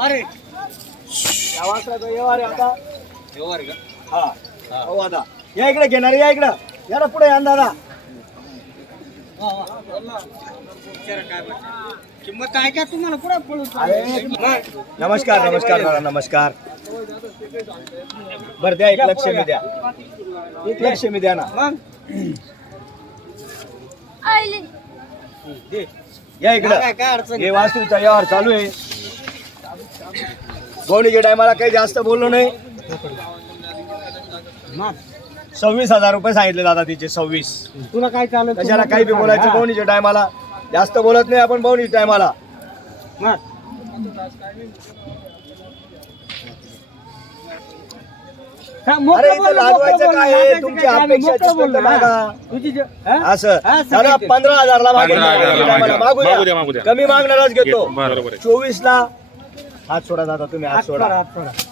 अरे व्यवहार आहे आता व्यवहार का हा हो आता या इकडे घेणार या इकडं या ना पुढे या ना दादा किंमत काय काय तुम्हाला पुढे पळून नमस्कार नमस्कार दादा नमस्कार बरं द्या 1 लक्ष मी द्या 1 लक्ष मी द्या ना या इकडं काय अडचण हे वास्तूचा व्यवहार चालू आहे गोवणीच्या टायमाला काही जास्त बोललो नाही 26,000 रुपये सांगितले दादा तिचे 26 तुला काय चालू कशाला काही बी बोलायचं बोवणीच्या टायमाला जास्त बोलत नाही आपण बोवणीच्या टायमाला अरे इथं लाजवायचं काय आहे? तुमची अपेक्षा तिथपर्यंत मागा. असं दादा 15,000 ला मागू द्या. कमी मागणारच घेतो 24 ला हात सोडा दादा तुम्ही हात सोडा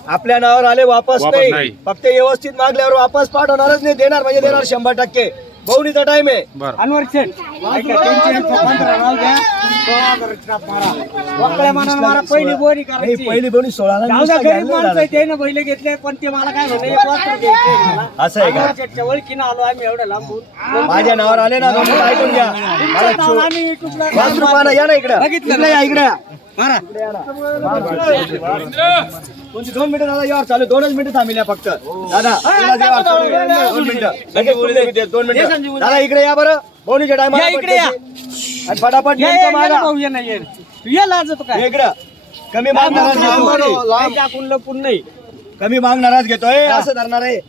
आपल्या नावावर आले वापस नाही फक्त व्यवस्थित मागल्यावर वापस पाठवणारच नाही देणार म्हणजे देणार 100% बहुणीचा टाइम आहे अनवर शेठ पहिली बोरी करायची पहिली बोली 16 गरीब माणसं ते ना पहिले घेतले पण ते मला काय म्हणते असं आहे का शेठच्या ओळखीनं आलो आम्ही एवढं लांबून माझ्या नावावर आले ना दोन ऐकून घ्या मला आम्ही युट्यूबला 5 रुपयाला या ना इकडे बघितलं या इकडे मारा कोणती 2 मिनिटं दादा यावर चालू 2च मिनिटं थांबल्या फक्त दादा 2 मिनिटं 2 मिनिटं दादा इकडे या बरं बोनीच्या टायमाला इकडे या आणि फटाफट नेमकं मागा ये लाजतो काय इकडं कमी मागणारच नाही कमी मागणारच घेतोय असं धरणार आहे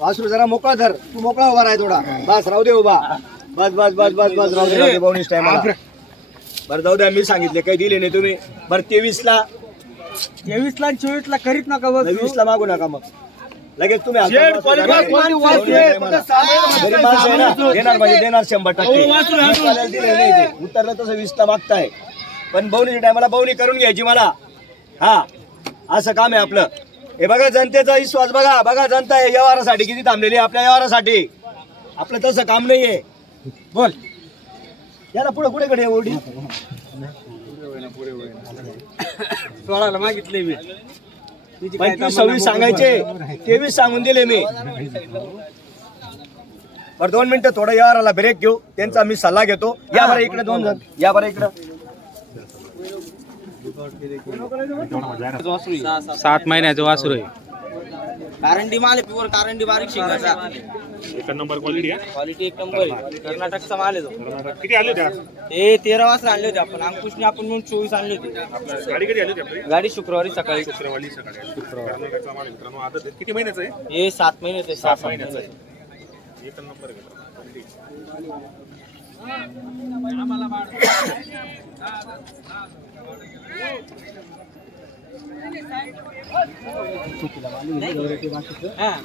वासरू जरा मोकळा धर तू मोकळा उभा राह थोडा बस राहू दे उभा बस बस बस बस बस राहू दे बोनीच टायमाला बरं जाऊ द्या मी सांगितले काही दिले नाही तुम्ही बरं 23 ला 23 ला 24 ला करीत नका बघ 20 ला मागू नका मग लगेच तुम्ही देणार म्हणजे देणार 100% दिले नाही ते उतरलं तसं 20 ला मागताय पण बवणीच्या टायमाला बवणी करून घ्यायची मला हा असं काम आहे आपलं हे बघा जनतेचा विश्वास बघा बघा जनता आहे व्यवहारासाठी किती थांबलेली आहे आपल्या व्यवहारासाठी आपलं तसं काम नाहीये बोल याला पुढे कुठे कडे ओढी 16 मागितले मी 25-26 सांगायचे 23 सांगून दिले मी बरं 2 मिनिटं थोडं व्यवहाराला ब्रेक घेऊ त्यांचा मी सल्ला घेतो या बरं इकडे 2 जण या बरं इकडं 7 महिन्याचं वासरू आहे कारंडी माल आहे प्युअर कारंडी बारीक शिंगाचा एक नंबर क्वालिटी आहे क्वालिटी एक नंबर आहे कर्नाटकचा माल आहे तो किती आले होते आज? ते 13 वाजता आणले होते आपण अंकुशने आपण म्हणून 24 आणले होते गाडी कधी आली होती आपली गाडी शुक्रवारी सकाळी शुक्रवारी सकाळी कर्नाटकचा माल मित्रांनो आता किती महिन्याचं आहे हे 7 महिन्याचे 7 महिन्याचं आहे एक नंबर आहे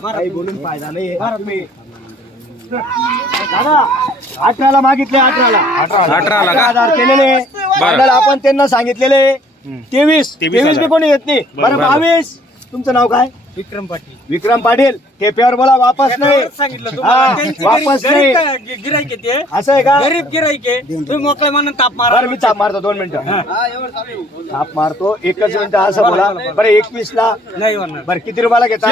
काही बोलून फायदा नाही दादा 18 ला मागितले 18 ला 18,000 केलेले आपण त्यांना सांगितलेले 23 बी कोणी येत नाही बरं 22 तुमचं नाव काय विक्रम पाटील ठेप्यावर बोला वापस नाही वापस नाही गिराईक ते असं आहे का गरीब गिराईक आहे तुम्ही मोकळ्या मानून ताप मारा बरं मी ताप मारतो 2 मिनिटं ताप मारतो 1च मिनिटं असं बोला बरं 21 ला नाही होणार बरं किती रुपयाला घेता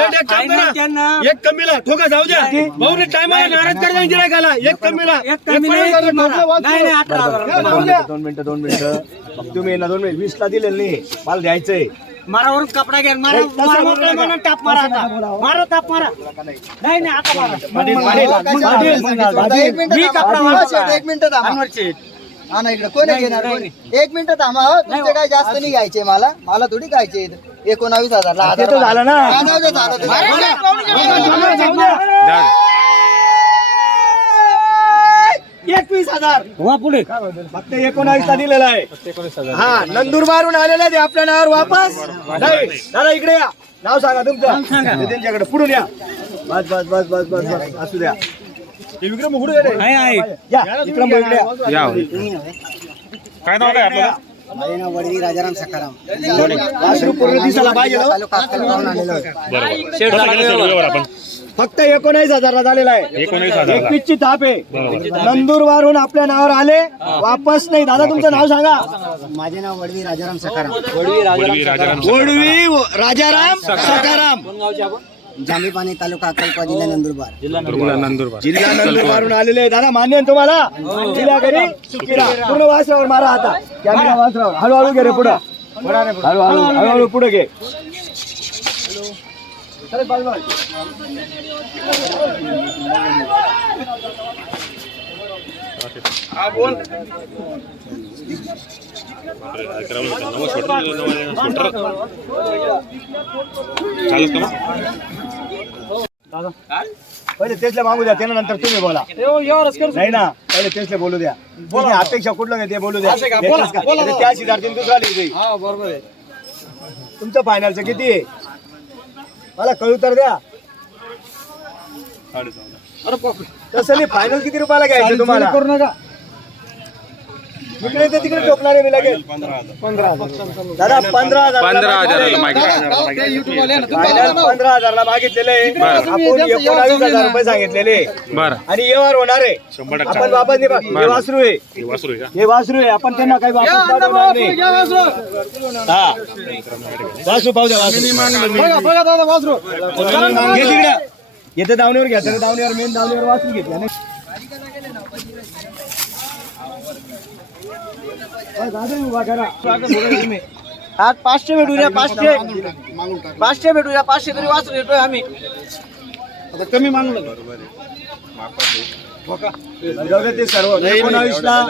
त्यांना एक कमीला ठोका जाऊ द्या भाऊने टायमाला नाराज करायला गिरायकाला एक कमीला एक कमी नाही 18,000 2 मिनिटं तुम्ही ना 2 मिनिट 20 ला दिलेलं नाही मला द्यायचंय मारावरून कपडा घ्या मारा मोकळ्या मानून ताप मारा आता मारा ताप मारा नाही नाही आता मारा मी कपडा 1 मिनिट थांबा हा ना इकडे कोणी घेणार 1 मिनिट थांबा हो तुमचे काय जास्त नाही घ्यायचे मला थोडी घ्यायचे 19,000 ला ते तर झालं ना 21,000 वा पुढे फक्त 19 ला दिलेला आहे हा नंदुरबारून आलेले आहे आपल्या नावावर वापस नाही दादा इकडे या नाव सांगा तुमचं त्यांच्याकडे पुढून या बस बस बस बस बस बस असू द्या विक्रम उघडू दे आहे या विक्रम इकडे या काय नाव काय आपल्याला माझे नाव वडवी राजाराम सखाराम. वासरू पूर्ण दिसायला पाहिजे हो. तालुका अक्कलकोट आलेलो आहे. फक्त 19,000 झालेला आहे. 19,000. 21 ची थाप आहे. नंदुरबारहून आपल्या नावावर आले, वापस नाही. दादा तुमचं नाव सांगा. माझे नाव वडवी राजाराम सखाराम. वडवी राजाराम. वडवी राजाराम सखाराम. जांभी पाणी तालुका अक्कलकोट जिल्हा नंदुरबार. जिल्हा नंदुरबार. जिल्हा नंदुरबारून आलेले आहे. दादा मान्य आहे तुम्हाला? जिल्हा घरी सुकिरा. पूर्ण वासरावर मारा आता. कॅमेरा वासरावर. हळूहळू घे रे पुढं. हळूहळू पुढे घे. पहिले तेचले मागू द्या, त्यानंतर तुम्ही बोला. नाही ना, पहिले तेचले बोलू द्या. तुम्ही अपेक्षा कुठलं नाही ते बोलू द्या. त्या शेजारतील दुसरा लिहिली. तुमचं फायनलचं किती आहे मला कळू तर द्या. तसं नाही, फायनल किती रुपयाला घ्यायचं तुम्हाला? करू नका. इकडे ते तिकडे टोकणारे मी लगेच 15,000. दादा 15,000 15,000 मागितलं. फायनल 15,000 मागितलेले. आपण 19,000 रुपये सांगितलेले बरं. आणि व्यवहार होणार आहे. 100% आपण वापस नाही. हे वासरू आहे. हे वासरू आहे का? हे वासरू आहे. आपण त्यांना काही वापस पाठवणार नाही. हा वासरू पाहू द्या. वासरू घे तिकडे. येते दावणीवर घ्या. तर दावणीवर मेन दावणीवर वासरू घेतल्या नाही. आज 500 भेटूया. 500 भेटूया. 500 तरी वाचून येतोय आम्ही. आता कमी मानू नका. जाऊ दे ते सर्व. 19ला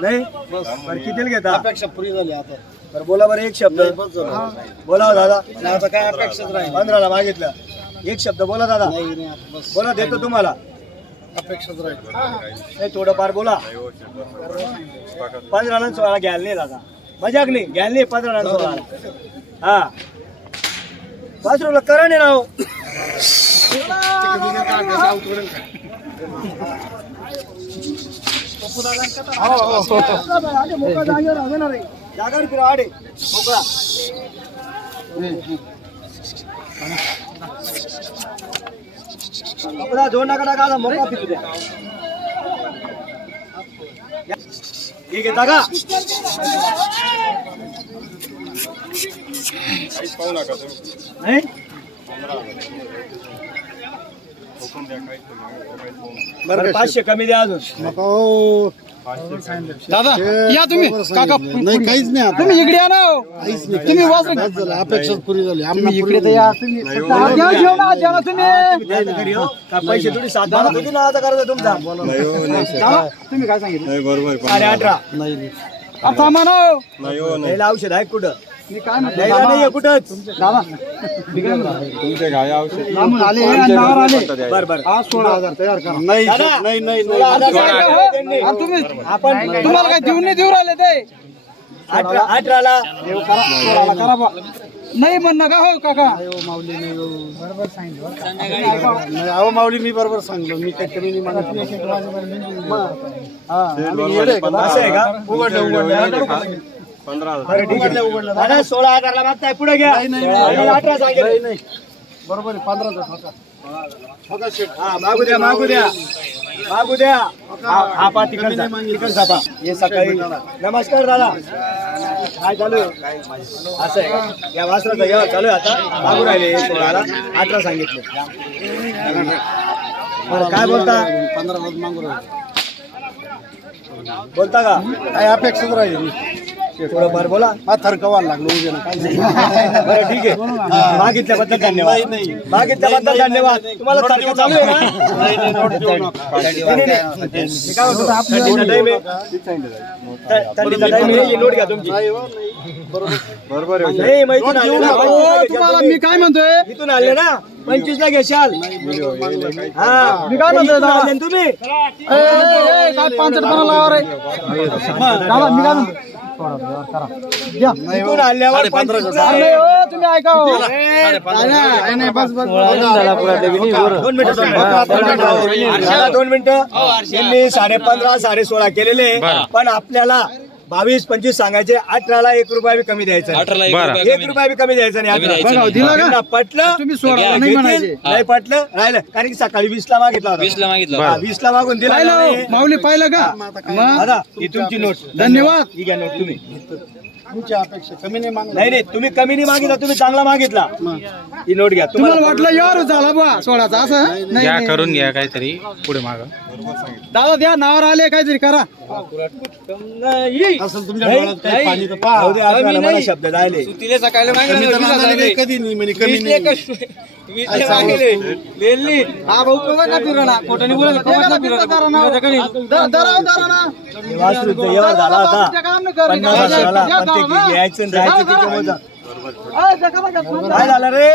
नाही बरं कितीला घेता? अपेक्षा पुरी झाली आता. बरं बोला बरं एक शब्द बोला दादा. आता काय अपेक्षाच राहील. 15ला मागितलं. एक शब्द बोला दादा. बोला देतो तुम्हाला. अपेक्षाच राहील. नाही थोडंफार बोला. 15ला 16 घ्यायला नाही दादा. मजाक नाही घ्यायला नाही. 15ला 16 हा वासरूला करा नाही नाव. मोकळा जागेवर राहणार आहे. जागावर फिरा आडे मोकळा. कपडा दोन नका टाका. मोकळा फिरू द्या. ठीक आहे टाका. नाही बरं 500 कमी द्या अजून. दादा या तुम्ही. काका नाही काहीच नाही. तुम्ही इकडे या ना. तुम्ही वाचून अपेक्षा पुरी झाली. आम्ही इकडे तर या. तुम्ही घरी हो का पैसे थोडी 7-12 कुठून आता करायचं तुमचा? तुम्ही काय सांगितलं? बरोबर. 18.5 थांबा ना. यायला औषध आहे कुठं? मी काय म्हणतो यायला नाहीये कुठंच. दादा तुमचे काय औषध लांबून आले नावावर आले. बरं बरं आज 16,000 तयार करा. नाही नाही 16,000 आणि तुम्ही आपण तुम्हाला काय देऊन नाही देऊ राहिले ते. 18ला करा बा. नाही म्हण नका हो काका. अहो माऊली मी बरोबर सांगलो. मी काही कमी नाही म्हणत. असं आहे का? उघडलं बरं ठीक आहे. दादा 16,000ला मागताय. पुढे घ्या. 18 सांगेल. बरोबर आहे. 15,000 हा मागू द्या मागू द्या मागू द्या. हा पा तिकड झापा. हे सकाळी नमस्कार दादा. काय चालू आहे? असं आहे का? या वासराचा व्यवहार चालू आहे आता. मागू राहिले 16ला. 18 सांगितले. बरं काय बोलता? 15,000 मागू राहिले. बोलता का? काय अपेक्षाच राहील. थोडंफार बोला. हा थरकवायला लागलो उद्या काय बरं ठीक आहे. मागितल्याबद्दल धन्यवाद. मागितल्याबद्दल धन्यवाद. तुम्हाला थरका चालू आहे ना? नाही, मी काय म्हणतो? थंडीचा टाइम आहे. थंडीचा टाइम आहे. ही नोट घ्या तुमची. बरोबर आहे. नाही मैथून आले ना. तुम्हाला मी काय म्हणतोय. इथून आले ना 25ला घेशाल. हा मी काय म्हणतोय दादा. तुम्ही काय 5.5 लावा रे. दादा मी काय म्हणतो. इथून आल्यावर 25 नाही हो, तुम्ही ऐका हो. दोन मिनिटं. यांनी 15.5 16.5 केलेले. पण आपल्याला 22-25 सांगायचे, 18ला 1 रुपया बी कमी द्यायचा नाही. 18ला बरं. 1 रुपया बी कमी द्यायचा नाही. बघा, दिला का? त्यांना पटलं तुम्ही सोडा, घेतील, नाही म्हणायचे. नाही पटलं राहिलं. कारण की सकाळी 20ला मागितला होता. 20ला मागितलं. हा, 20ला मागून दिला पाहिलं नाही. हो, माऊली पाहिलं का मग दादा ही तुमची नोट. धन्यवाद. ही घ्या नोट तुम्ही. तुमची अपेक्षा कमी नाही मागणार. नाही तुम्ही कमी नाही मागितला, तुम्ही चांगला मागितला. ही नोट घ्या. तुम्हाला वाटलं यावर झाला बा सोळाचा असं नाही घ्या नाही. करून घ्या काहीतरी पुढे माग दादा द्या नावावर आले काहीतरी करा असं तुमच्या डोळ्यात काही पाणी तर पहा. जाऊ दे, आज मला शब्द राहिले. तिले सकाळी कधी नाही म्हणे कमी नाही हा भाऊ कवा ना फिरणा खोटं बोला हे वासरूचा व्यवहार झाला होता 50,000ला, पण ते घ्यायचं आणि जायचं त्याच्यामुळे. काय झालं रे?